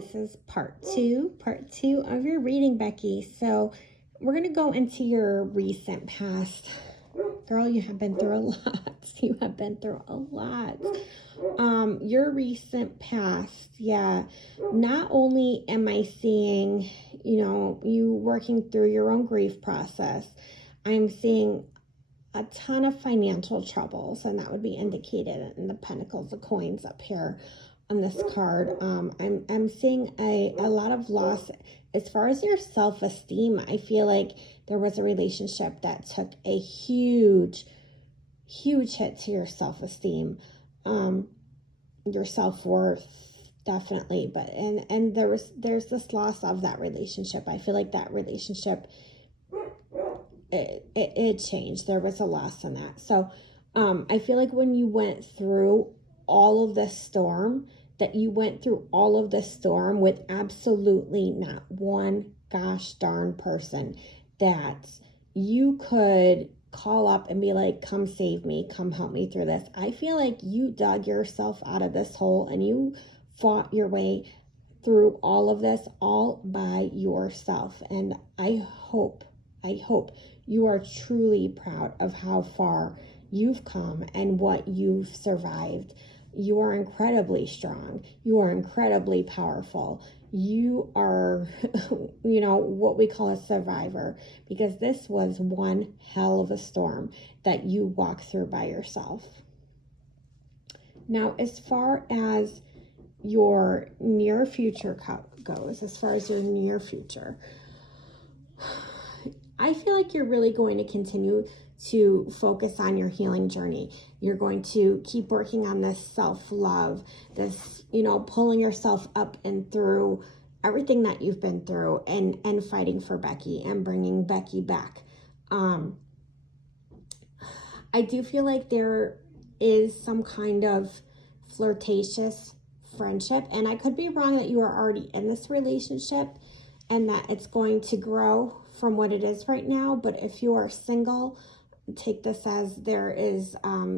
this is part two of your reading, Becky. So we're going to go into your recent past. Girl, you have been through a lot. You have been through a lot. Your recent past, yeah. Not only am I seeing, you working through your own grief process, I'm seeing a ton of financial troubles, and that would be indicated in the pentacles, the coins up here on this card. I'm seeing a lot of loss as far as your self-esteem. I feel like there was a relationship that took a huge hit to your self-esteem, your self-worth, definitely. But and there's this loss of that relationship. I feel like that relationship, it changed. There was a loss in that. So I feel like when you went through all of this storm, that you went through all of this storm with absolutely not one gosh darn person that you could call up and be like, come save me, come help me through this. I feel like you dug yourself out of this hole and you fought your way through all of this all by yourself. And I hope you are truly proud of how far you've come and what you've survived. You are incredibly strong. You are incredibly powerful. You are, what we call a survivor, because this was one hell of a storm that you walked through by yourself. Now, as far as your near future goes, I feel like you're really going to continue to focus on your healing journey. You're going to keep working on this self-love, this, pulling yourself up and through everything that you've been through and fighting for Becky and bringing Becky back. I do feel like there is some kind of flirtatious friendship, and I could be wrong that you are already in this relationship and that it's going to grow from what it is right now. But if you are single, take this as there is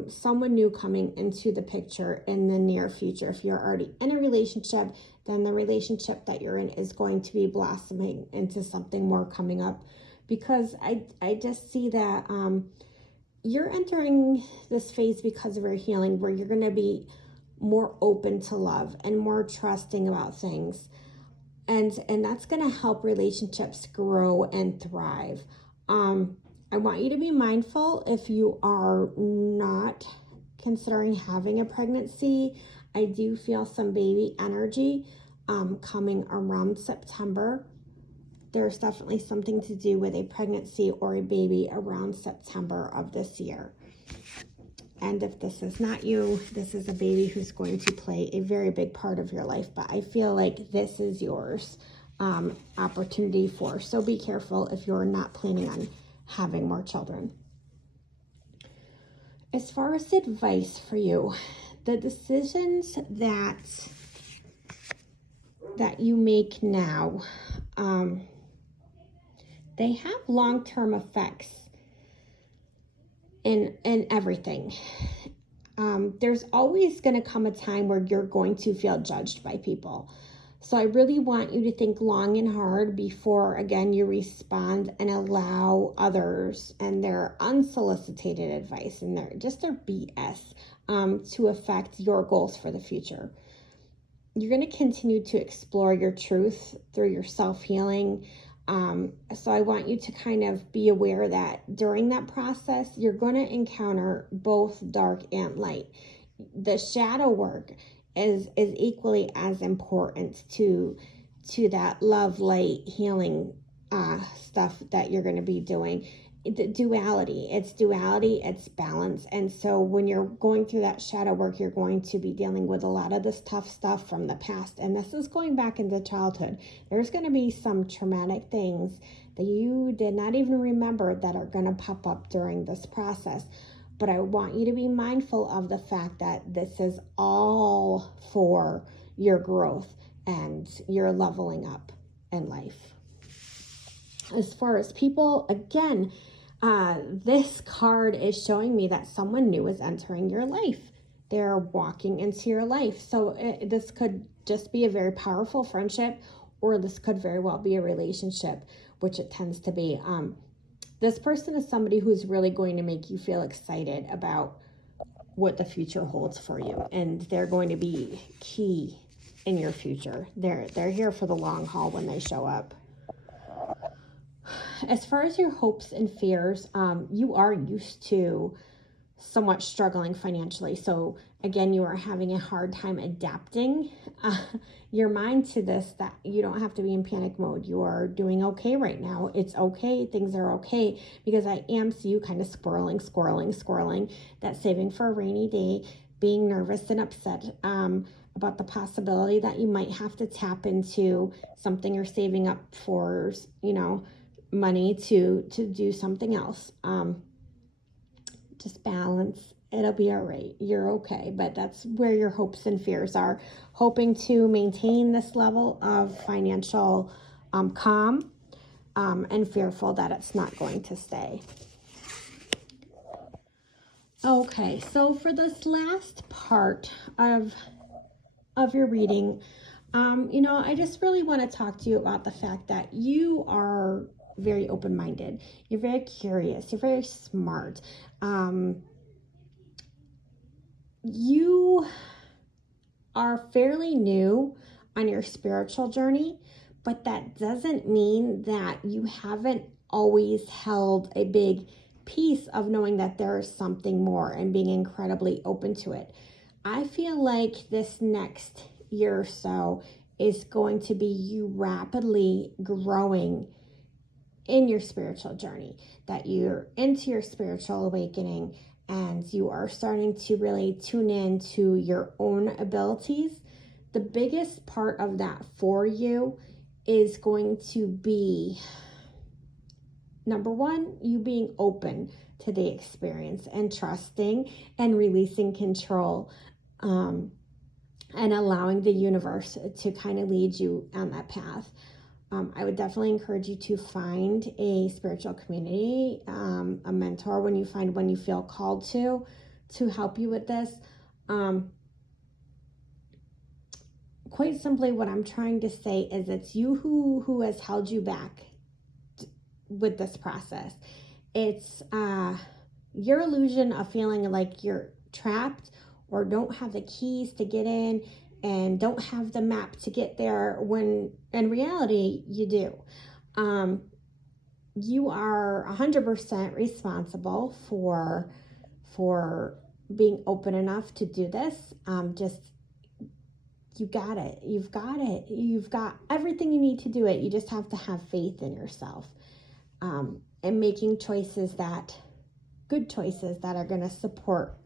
someone new coming into the picture in the near future. If you're already in a relationship, then the relationship that you're in is going to be blossoming into something more coming up, because I just see that you're entering this phase because of your healing where you're going to be more open to love and more trusting about things. And that's going to help relationships grow and thrive. I want you to be mindful if you are not considering having a pregnancy. I do feel some baby energy coming around September. There's definitely something to do with a pregnancy or a baby around September of this year. And if this is not you, this is a baby who's going to play a very big part of your life. But I feel like this is yours opportunity for. So be careful if you're not planning on having more children. As far as advice for you, the decisions that you make now, they have long-term effects in everything. There's always going to come a time where you're going to feel judged by people. So I really want you to think long and hard before, again, you respond and allow others and their unsolicited advice and their BS to affect your goals for the future. You're going to continue to explore your truth through your self-healing. So I want you to kind of be aware that during that process, you're going to encounter both dark and light. The shadow work is equally as important to that love, light, healing stuff that you're going to be doing. The duality, it's balance. And so when you're going through that shadow work, you're going to be dealing with a lot of this tough stuff from the past. And this is going back into childhood. There's going to be some traumatic things that you did not even remember that are going to pop up during this process. But I want you to be mindful of the fact that this is all for your growth and your leveling up in life. As far as people, again, this card is showing me that someone new is entering your life. They're walking into your life. So this could just be a very powerful friendship, or this could very well be a relationship, which it tends to be. This person is somebody who's really going to make you feel excited about what the future holds for you, and they're going to be key in your future. They're here for the long haul when they show up. As far as your hopes and fears, you are used to somewhat struggling financially. So again, you are having a hard time adapting your mind to this, that you don't have to be in panic mode. You are doing okay right now. It's okay. Things are okay, because I am see you kind of squirreling, that saving for a rainy day, being nervous and upset about the possibility that you might have to tap into something you're saving up for, money to do something else. Just balance. It'll be all right. You're okay. But that's where your hopes and fears are. Hoping to maintain this level of financial calm, and fearful that it's not going to stay. Okay, so for this last part of your reading, I just really want to talk to you about the fact that you are very open-minded. You're very curious. You're very smart. You are fairly new on your spiritual journey, but that doesn't mean that you haven't always held a big piece of knowing that there is something more and being incredibly open to it. I feel like this next year or so is going to be you rapidly growing in your spiritual journey, that you're into your spiritual awakening and you are starting to really tune in to your own abilities. The biggest part of that for you is going to be, number one, you being open to the experience and trusting and releasing control, and allowing the universe to kind of lead you on that path. I would definitely encourage you to find a spiritual community, a mentor when you feel called to help you with this. Quite simply, what I'm trying to say is it's you who has held you back with this process. It's your illusion of feeling like you're trapped or don't have the keys to get in and don't have the map to get there, when in reality you do. You are 100% responsible for being open enough to do this. You got it. You've got everything you need to do it. You just have to have faith in yourself, and making good choices that are going to support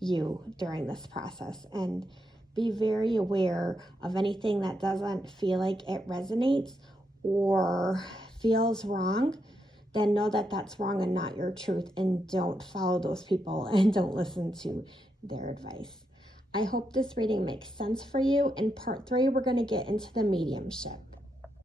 you during this process. And be very aware of anything that doesn't feel like it resonates or feels wrong. Then know that that's wrong and not your truth, and don't follow those people and don't listen to their advice. I hope this reading makes sense for you. In part 3, we're going to get into the mediumship.